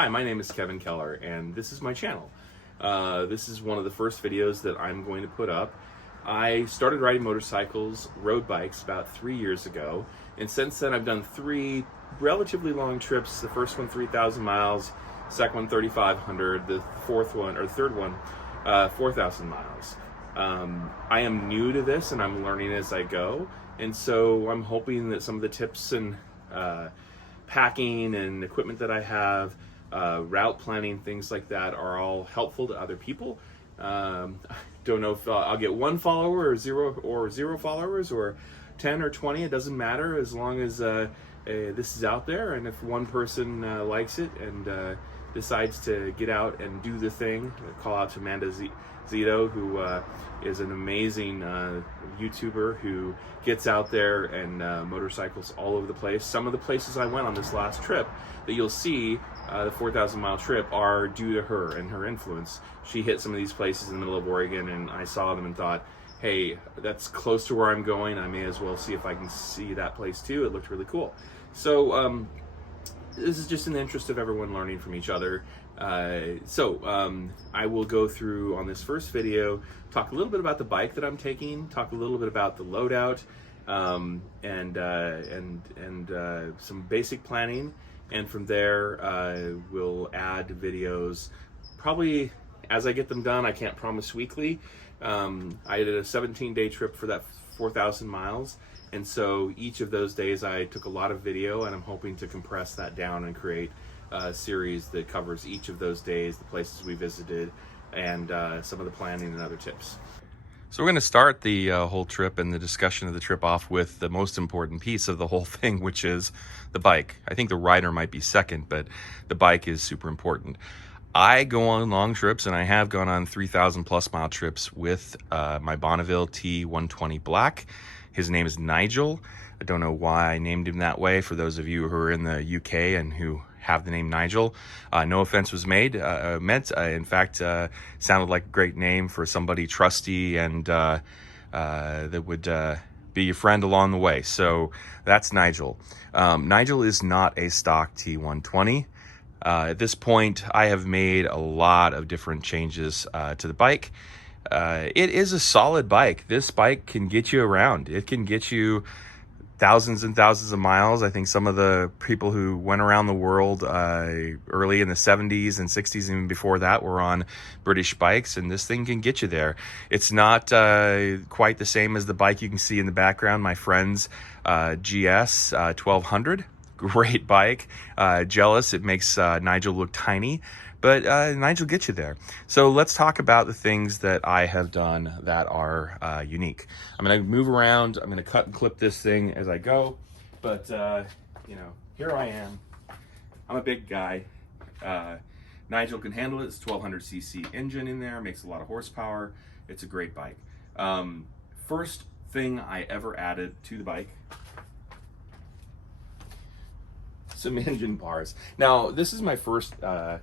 Hi, my name is Kevin Keller, and this is my channel. This is one of the first videos that I'm going to put up. I started riding motorcycles, road bikes, about 3 years ago, and since then I've done 3 relatively long trips. The first one 3,000 miles, second one 3,500, the third one 4,000 miles. I am new to this and I'm learning as I go, and so I'm hoping that some of the tips and packing and equipment that I have, route planning, things like that, are all helpful to other people. Don't know if I'll get 1 follower or zero followers or 10 or 20. It doesn't matter as long as this is out there, and if one person likes it and decides to get out and do the thing. Call out to Amanda Zito, who is an amazing YouTuber who gets out there and motorcycles all over the place. Some of the places I went on this last trip that you'll see, the 4,000 mile trip, are due to her and her influence. She hit some of these places in the middle of Oregon, and I saw them and thought, hey, that's close to where I'm going. I may as well see if I can see that place too. It looked really cool. So this is just in the interest of everyone learning from each other. I will go through on this first video, talk a little bit about the bike that I'm taking, talk a little bit about the loadout, and some basic planning. And from there, we'll add videos probably as I get them done. I can't promise weekly. I did a 17-day trip for that 4,000 miles. And so each of those days I took a lot of video, and I'm hoping to compress that down and create a series that covers each of those days, the places we visited, and some of the planning and other tips. So we're going to start the whole trip and the discussion of the trip off with the most important piece of the whole thing, which is the bike. I think the rider might be second, but the bike is super important. I go on long trips, and I have gone on 3,000 plus mile trips with my Bonneville T120 Black. His name is Nigel. I don't know why I named him that way. For those of you who are in the UK and who have the name Nigel, no offense was meant. In fact, sounded like a great name for somebody trusty and that would be your friend along the way. So that's Nigel. Nigel is not a stock T120. At this point, I have made a lot of different changes to the bike. It is a solid bike. This bike can get you around. It can get you thousands and thousands of miles. I think some of the people who went around the world early in the 70s and 60s, even before that, were on British bikes, and this thing can get you there. It's not quite the same as the bike you can see in the background, my friend's GS 1200. Great bike. Jealous. It makes Nigel look tiny, but Nigel gets you there. So let's talk about the things that I have done that are unique. I'm going to move around. I'm going to cut and clip this thing as I go, but here I am. I'm a big guy. Nigel can handle it. It's 1200cc engine in there. Makes a lot of horsepower. It's a great bike. First thing I ever added to the bike, some engine bars. Now, this is my first road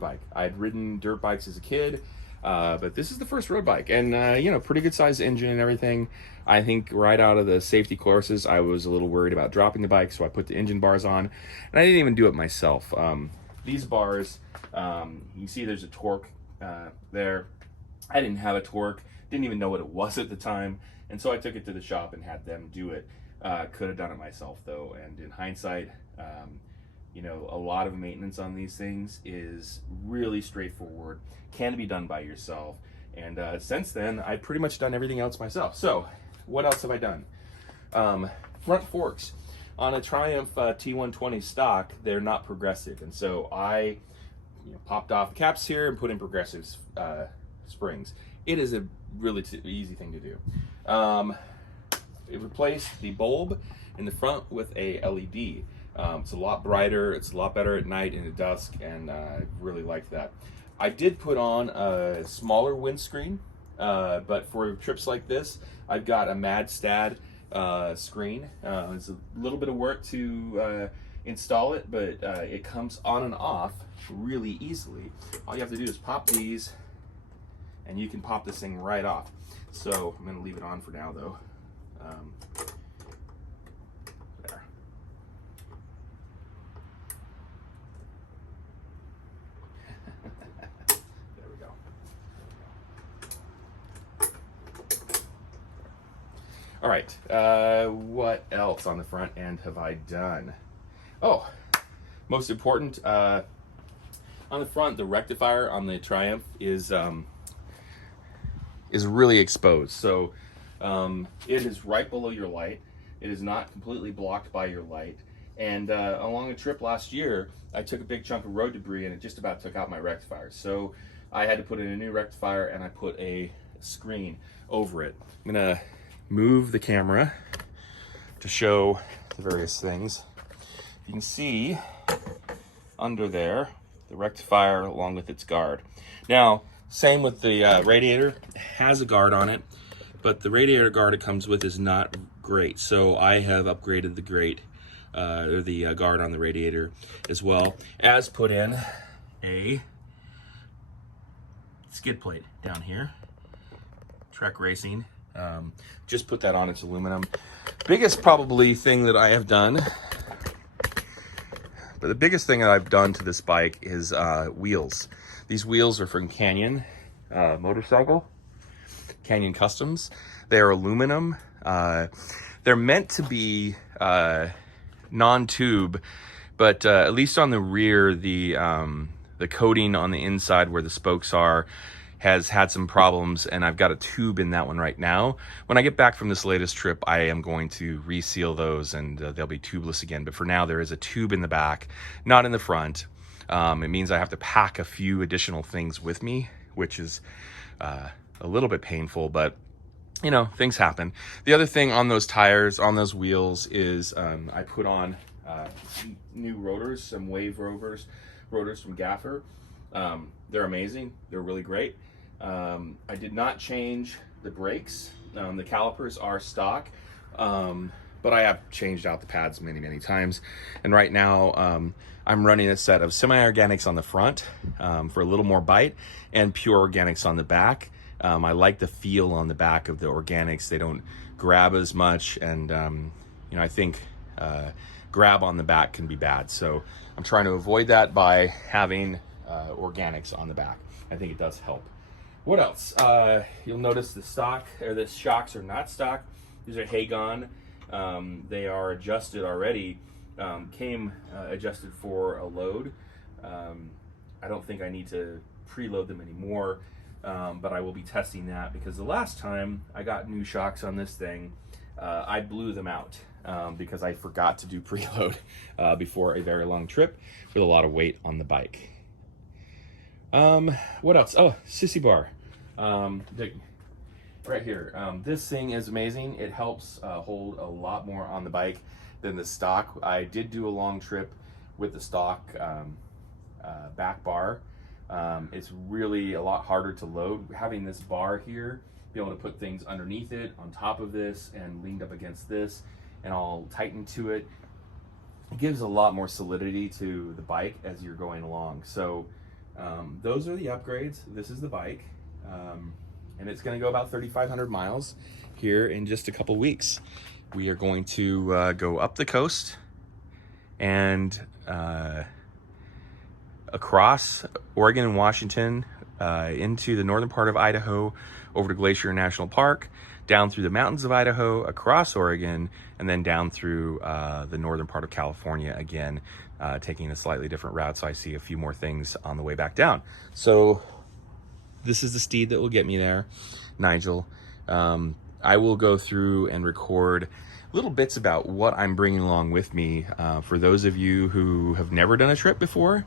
bike. I'd ridden dirt bikes as a kid, but this is the first road bike, and pretty good sized engine and everything. I think right out of the safety courses, I was a little worried about dropping the bike, so I put the engine bars on, and I didn't even do it myself. These bars, you can see there's a torque there. I didn't have a torque, didn't even know what it was at the time, and so I took it to the shop and had them do it. Could have done it myself though, and in hindsight, a lot of maintenance on these things is really straightforward, can be done by yourself, and since then I've pretty much done everything else myself. So what else have I done? Front forks on a Triumph T120 stock, they're not progressive, and so I popped off the caps here and put in progressive springs. It is a really easy thing to do. It replaced the bulb in the front with a LED. It's a lot brighter, it's a lot better at night and at dusk, and I really like that. I did put on a smaller windscreen, but for trips like this, I've got a Madstad screen. It's a little bit of work to install it, but it comes on and off really easily. All you have to do is pop these, and you can pop this thing right off. So I'm going to leave it on for now, though. There. All right, what else on the front end have I done? Oh, most important, on the front, the rectifier on the Triumph is really exposed. So it is right below your light. It is not completely blocked by your light. And along a trip last year, I took a big chunk of road debris and it just about took out my rectifier. So I had to put in a new rectifier and I put a screen over it. I'm gonna move the camera to show the various things. You can see under there, the rectifier along with its guard. Now, same with the radiator. It has a guard on it, but the radiator guard it comes with is not great. So I have upgraded the guard on the radiator as well as put in a skid plate down here. Trek Racing. Just put that on, it's aluminum. Biggest probably thing that I have done, but the biggest thing that I've done to this bike is wheels. These wheels are from Canyon Motorcycle, Canyon Customs. They are aluminum. They're meant to be non-tube, but at least on the rear, the coating on the inside where the spokes are has had some problems, and I've got a tube in that one right now. When I get back from this latest trip, I am going to reseal those and they'll be tubeless again. But for now, there is a tube in the back, not in the front. It means I have to pack a few additional things with me, which is a little bit painful, but you know, things happen. The other thing on those tires, on those wheels is I put on new rotors, some wave rotors from Gaffer. They're amazing. They're really great. I did not change the brakes. The calipers are stock, but I have changed out the pads many times. And right now, I'm running a set of semi-organics on the front for a little more bite, and pure organics on the back. I like the feel on the back of the organics. They don't grab as much, and you know, I think grab on the back can be bad. So I'm trying to avoid that by having organics on the back. I think it does help. What else? You'll notice the shocks are not stock. These are Hagon. They are adjusted already. Came adjusted for a load. I don't think I need to preload them anymore, but I will be testing that because the last time I got new shocks on this thing, I blew them out because I forgot to do preload before a very long trip with a lot of weight on the bike. What else? Oh, Sissy Bar. Right here. This thing is amazing. It helps hold a lot more on the bike than the stock. I did do a long trip with the stock back bar. It's really a lot harder to load. Having this bar here, be able to put things underneath it, on top of this, and leaned up against this, and all tightened to it. It gives a lot more solidity to the bike as you're going along. So those are the upgrades. This is the bike. And it's going to go about 3,500 miles here in just a couple weeks. We are going to go up the coast and across Oregon and Washington into the northern part of Idaho, over to Glacier National Park, down through the mountains of Idaho, across Oregon, and then down through the northern part of California again, taking a slightly different route. So I see a few more things on the way back down. So this is the steed that will get me there, Nigel. I will go through and record little bits about what I'm bringing along with me for those of you who have never done a trip before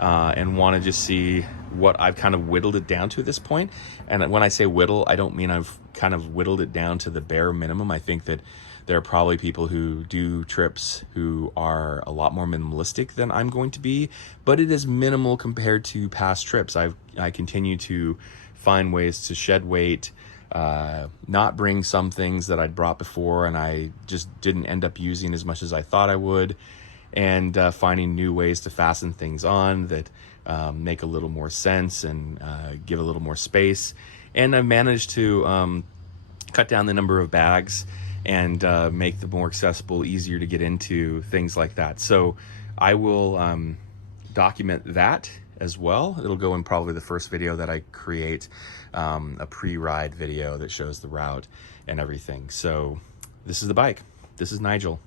and want to just see what I've kind of whittled it down to at this point. And when I say whittle, I don't mean I've kind of whittled it down to the bare minimum. I think that there are probably people who do trips who are a lot more minimalistic than I'm going to be, but it is minimal compared to past trips. I continue to find ways to shed weight, not bring some things that I'd brought before and I just didn't end up using as much as I thought I would, and finding new ways to fasten things on that make a little more sense and give a little more space. And I've managed to cut down the number of bags and make them more accessible, easier to get into, things like that. So I will document that as well. It'll go in probably the first video that I create, a pre-ride video that shows the route and everything. So this is the bike. This is Nigel.